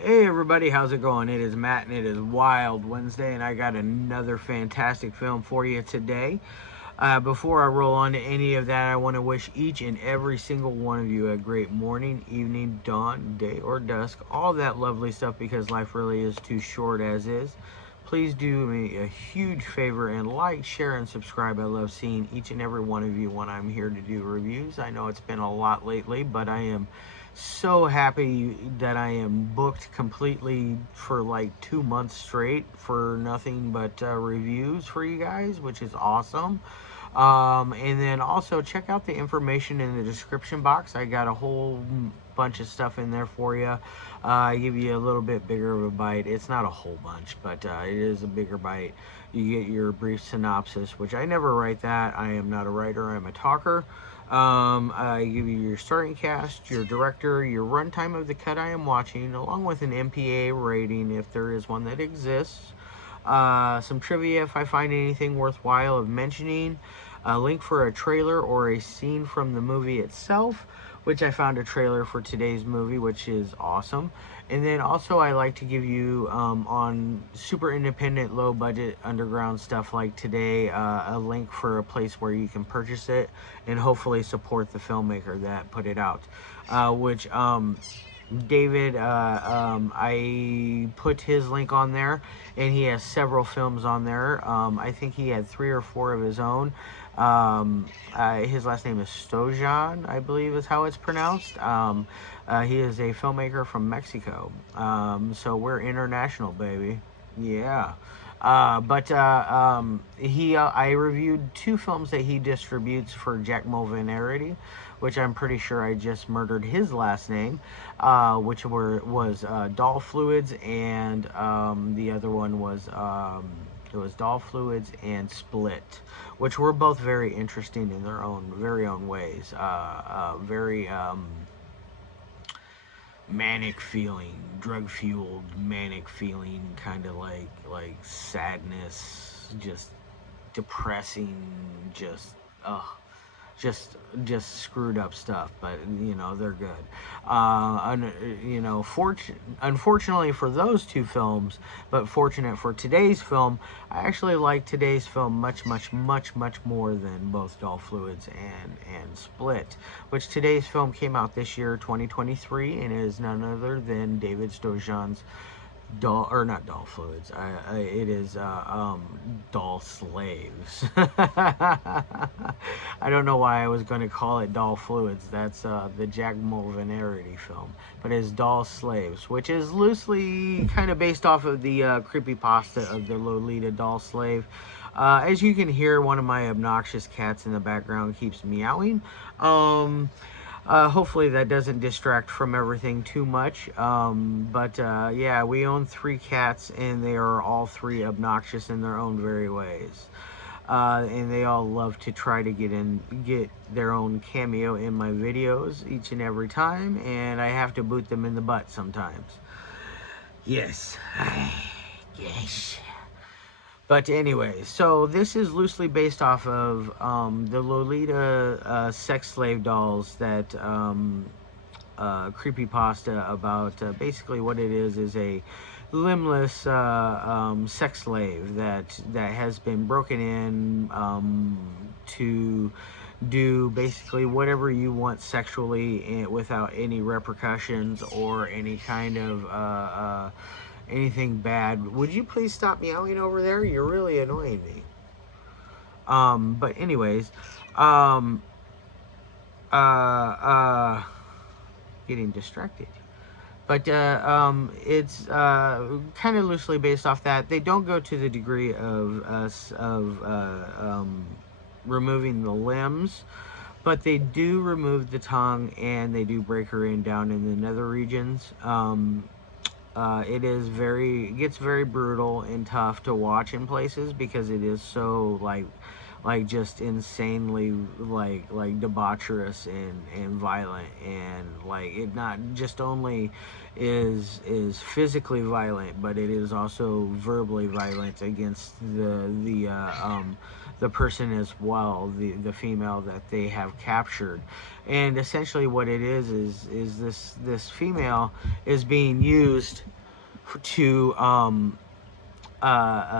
Hey everybody, how's it going? It is Matt and it is Wild Wednesday, and I got another fantastic film for you today. Before I roll on to any of that, I want to wish each and every single one of you a great morning, evening, dawn, day, or dusk, all that lovely stuff, because life really is too short as is. Please do me a huge favor and like, share, and subscribe. I love seeing each and every one of you when I'm here to do reviews. I know it's been a lot lately, but I am so happy that I am booked completely for like 2 months straight for nothing but reviews for you guys, which is awesome. And then also check out the information in the description box. I got a whole bunch of stuff in there for you. I give you a little bit bigger of a bite. It's not a whole bunch, but it is a bigger bite. You get your brief synopsis, which I never write that. I am not a writer, I'm a talker. I give you your starting cast, your director, your runtime of the cut I am watching, along with an MPA rating if there is one that exists. Some trivia if I find anything worthwhile of mentioning, a link for a trailer or a scene from the movie itself, which I found a trailer for today's movie, which is awesome. And then also I like to give you on super independent, low budget underground stuff like today, a link for a place where you can purchase it and hopefully support the filmmaker that put it out, which David, I put his link on there, and he has several films on there. I think he had 3 or 4 of his own. His last name is Stojan, I believe is how it's pronounced. He is a filmmaker from Mexico. So we're international, baby. Yeah. I reviewed 2 films that he distributes for Jack Mulvanarity, which I'm pretty sure I just murdered his last name, which was Doll Fluids, and the other one was it was Doll Fluids and Split, which were both very interesting in their own very own ways. Very manic feeling, drug fueled manic feeling, kind of like sadness, just depressing, just ugh, just screwed up stuff. But they're good. Unfortunately for those 2 films, but fortunate for today's film, I actually like today's film much more than both Doll Fluids and Split, which today's film came out this year, 2023, and is none other than David Stojan's not Doll Fluids. It is Doll Slaves. I don't know why I was going to call it Doll Fluids. That's the Jack Mulvanarity film, but it's Doll Slaves, which is loosely kind of based off of the creepypasta of the Lolita Doll Slave. As you can hear, one of my obnoxious cats in the background keeps meowing. Hopefully that doesn't distract from everything too much. Yeah, we own 3 cats, and they are all 3 obnoxious in their own very ways. And they all love to try to get their own cameo in my videos each and every time, and I have to boot them in the butt sometimes. Yes. Yes. But anyway, so this is loosely based off of the Lolita sex slave dolls that creepypasta about. Basically what it is a limbless sex slave that has been broken in to do basically whatever you want sexually, without any repercussions or any kind of anything bad. Would you please stop meowing over there? You're really annoying me. But anyways, um, uh, uh, getting distracted. But it's kind of loosely based off that. They don't go to the degree of removing the limbs, but they do remove the tongue, and they do break her down in the nether regions. It gets very brutal and tough to watch in places, because it is so like just insanely like debaucherous and violent, and like it not just only is physically violent, but it is also verbally violent against the person as well, the female that they have captured. And essentially what it is this female is being used to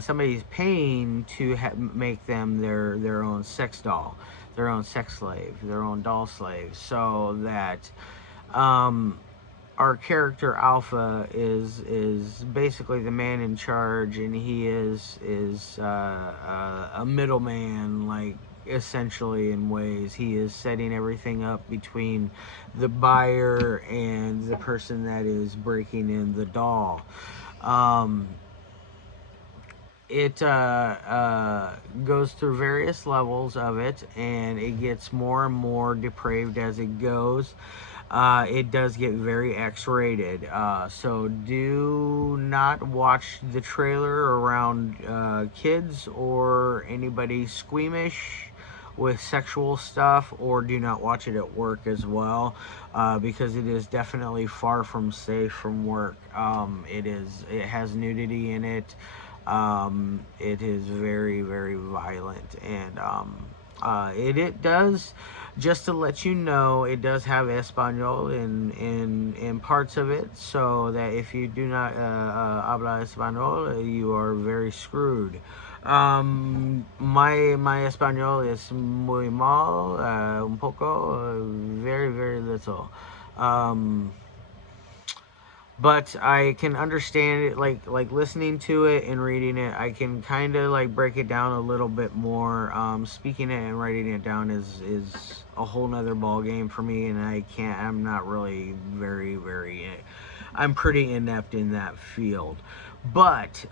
somebody's paying to make them their own sex doll, their own sex slave, their own doll slave, so that um, our character Alpha is basically the man in charge, and he is a middleman, like, essentially, in ways. He is setting everything up between the buyer and the person that is breaking in the doll. Um, it goes through various levels of it, and it gets more and more depraved as it goes. It does get very X-rated, so do not watch the trailer around kids or anybody squeamish with sexual stuff, or do not watch it at work as well, because it is definitely far from safe from work. It has nudity in it. It is very, very violent, and it does, just to let you know, it does have Espanol in parts of it, so that if you do not habla Espanol, you are very screwed. My Espanol is muy mal, un poco, very, very little. But I can understand it, like listening to it and reading it. I can kind of like break it down a little bit more. Speaking it and writing it down is a whole nother ball game for me, and I'm not really very. I'm pretty inept in that field, but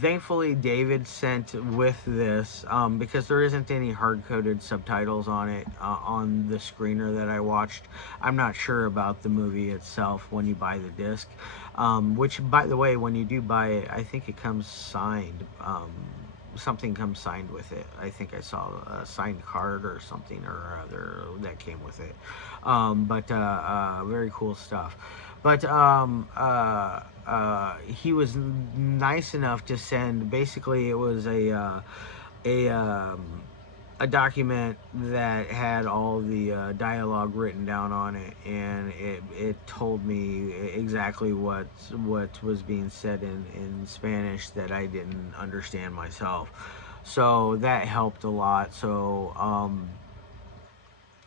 thankfully David sent with this, because there isn't any hard-coded subtitles on it, on the screener that I watched. I'm not sure about the movie itself when you buy the disc, which, by the way, when you do buy it, I think it comes signed. Something comes signed with it. I think I saw a signed card or something or other that came with it. But very cool stuff. But he was nice enough to send. Basically, it was a a document that had all the dialogue written down on it, and it told me exactly what was being said in Spanish that I didn't understand myself. So that helped a lot. So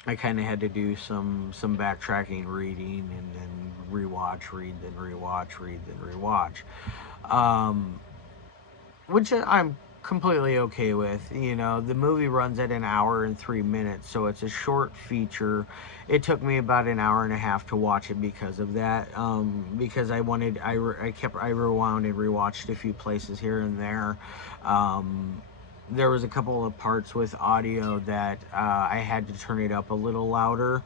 I kind of had to do some backtracking, reading, and then rewatch, read, then rewatch, read, then rewatch, which I'm completely okay with. You know, the movie runs at an hour and 3 minutes, so it's a short feature. It took me about an hour and a half to watch it because of that. Because I rewound and rewatched a few places here and there. There was a couple of parts with audio that I had to turn it up a little louder.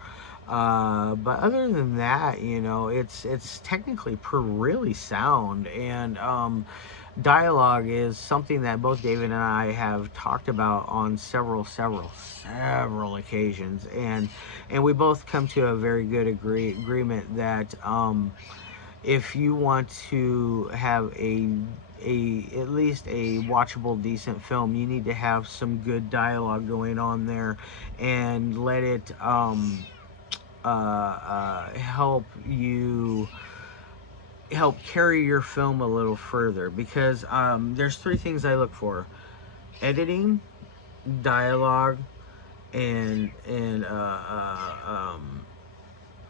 But other than that, you know, it's technically really sound, and dialogue is something that both David and I have talked about on several occasions, and we both come to a very good agreement that if you want to have at least a watchable, decent film, you need to have some good dialogue going on there, and let it help carry your film a little further, because there's three things I look for: editing, dialogue, and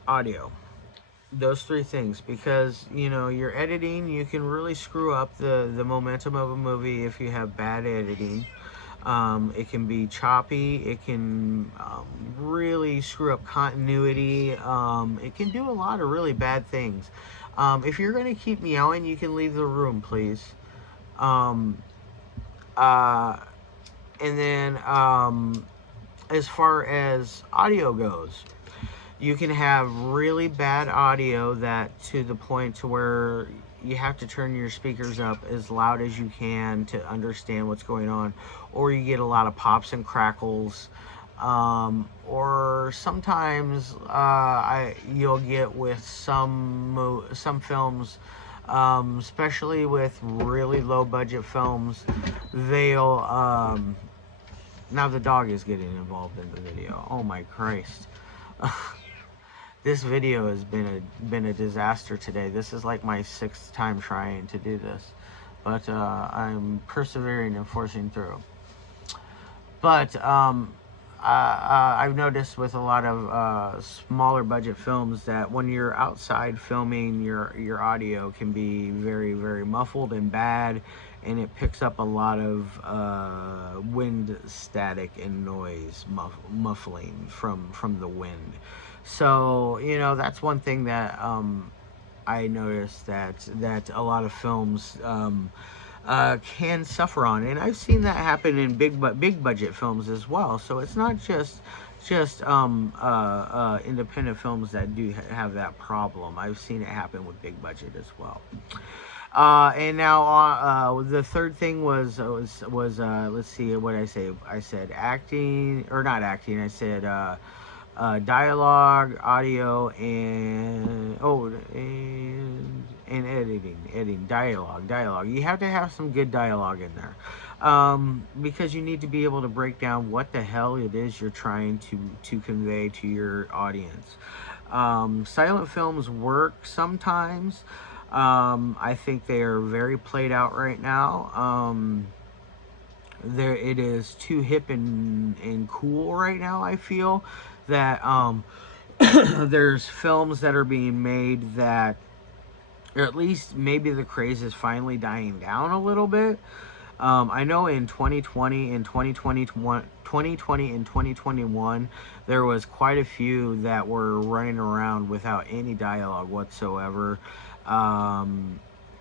audio. Those three things, because, you know, your editing, you can really screw up the momentum of a movie if you have bad editing. It can be choppy. It can really screw up continuity. It can do a lot of really bad things. If you're going to keep meowing, you can leave the room, please. Um, uh, and then, as far as audio goes, you can have really bad audio that, to the point to where you have to turn your speakers up as loud as you can to understand what's going on, or you get a lot of pops and crackles, or sometimes you'll get with some films especially with really low budget films. They'll now the dog is getting involved in the video. Oh my Christ. This video has been a disaster today. This is like my 6th time trying to do this, but I'm persevering and forcing through. But I've noticed with a lot of smaller budget films that when you're outside filming, your audio can be very, very muffled and bad, and it picks up a lot of wind static and noise muffling from the wind. So that's one thing that I noticed that a lot of films can suffer on, and I've seen that happen in big budget films as well. So it's not just independent films that do have that problem. I've seen it happen with big budget as well. And now the third thing was let's see what I say. I said acting, or not acting. I said dialogue, audio, and editing, dialogue. You have to have some good dialogue in there, because you need to be able to break down what the hell it is you're trying to convey to your audience. Silent films work sometimes. I think they are very played out right now. It is too hip and cool right now. I feel that there's films that are being made that, or at least maybe the craze is finally dying down a little bit. I know in 2020 and 2021, there was quite a few that were running around without any dialogue whatsoever.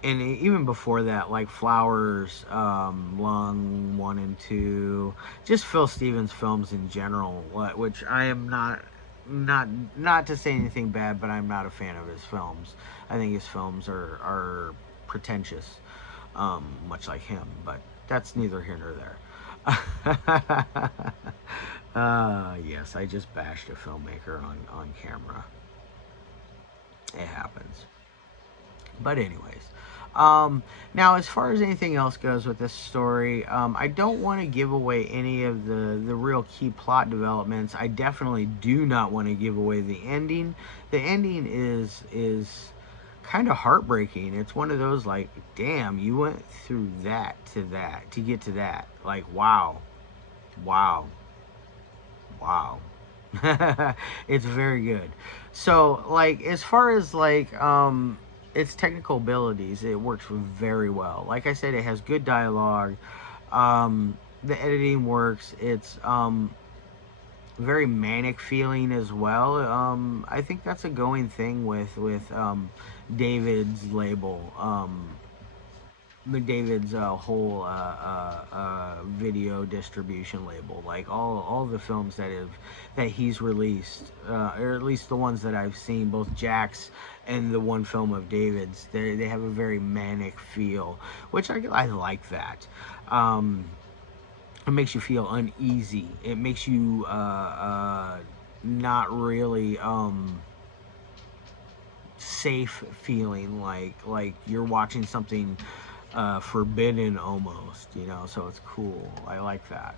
And even before that, like Flowers, Lung 1 and 2, just Phil Stevens films in general, which I am not to say anything bad, but I'm not a fan of his films. I think his films are pretentious, much like him, but that's neither here nor there. Yes, I just bashed a filmmaker on camera. It happens. But anyways, now as far as anything else goes with this story, I don't want to give away any of the real key plot developments. I definitely do not want to give away the ending. The ending is kind of heartbreaking. It's one of those, like, damn, you went through that to get to that. Like, wow. It's very good. So, like, as far as like its technical abilities, it works very well. Like I said, it has good dialogue. The editing works. It's very manic feeling as well. I think that's a going thing with David's label. David's whole video distribution label, like all the films that he's released, or at least the ones that I've seen, both Jack's and the one film of David's, they have a very manic feel, which I like that. It makes you feel uneasy. It makes you not really safe feeling, like you're watching something forbidden almost, so it's cool. I like that.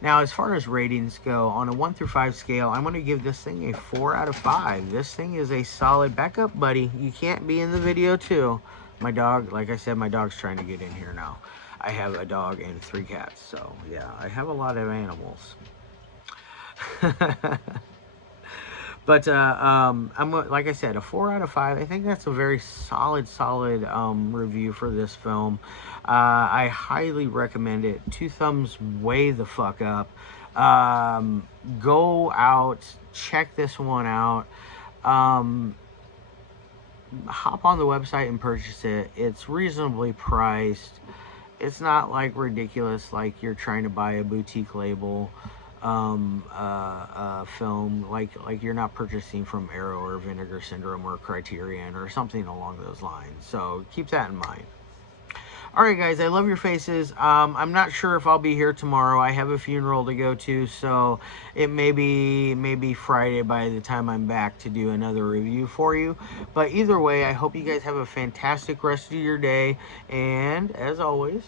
Now, as far as ratings go, on a 1 through 5 scale, I'm going to give this thing a 4 out of 5. This thing is a solid backup, buddy. You can't be in the video too. My dog, like I said, my dog's trying to get in here now. I have a dog and 3 cats, so yeah, I have a lot of animals. But I'm, like I said, a 4 out of 5. I think that's a very solid review for this film. I highly recommend it. 2 thumbs way the fuck up. Go out, check this one out. Hop on the website and purchase it. It's reasonably priced. It's not like ridiculous, like you're trying to buy a boutique label film, like you're not purchasing from Arrow or Vinegar Syndrome or Criterion or something along those lines. So keep that in mind. Alright guys, I love your faces. I'm not sure if I'll be here tomorrow. I have a funeral to go to, so it may be Friday by the time I'm back to do another review for you. But either way, I hope you guys have a fantastic rest of your day, and as always,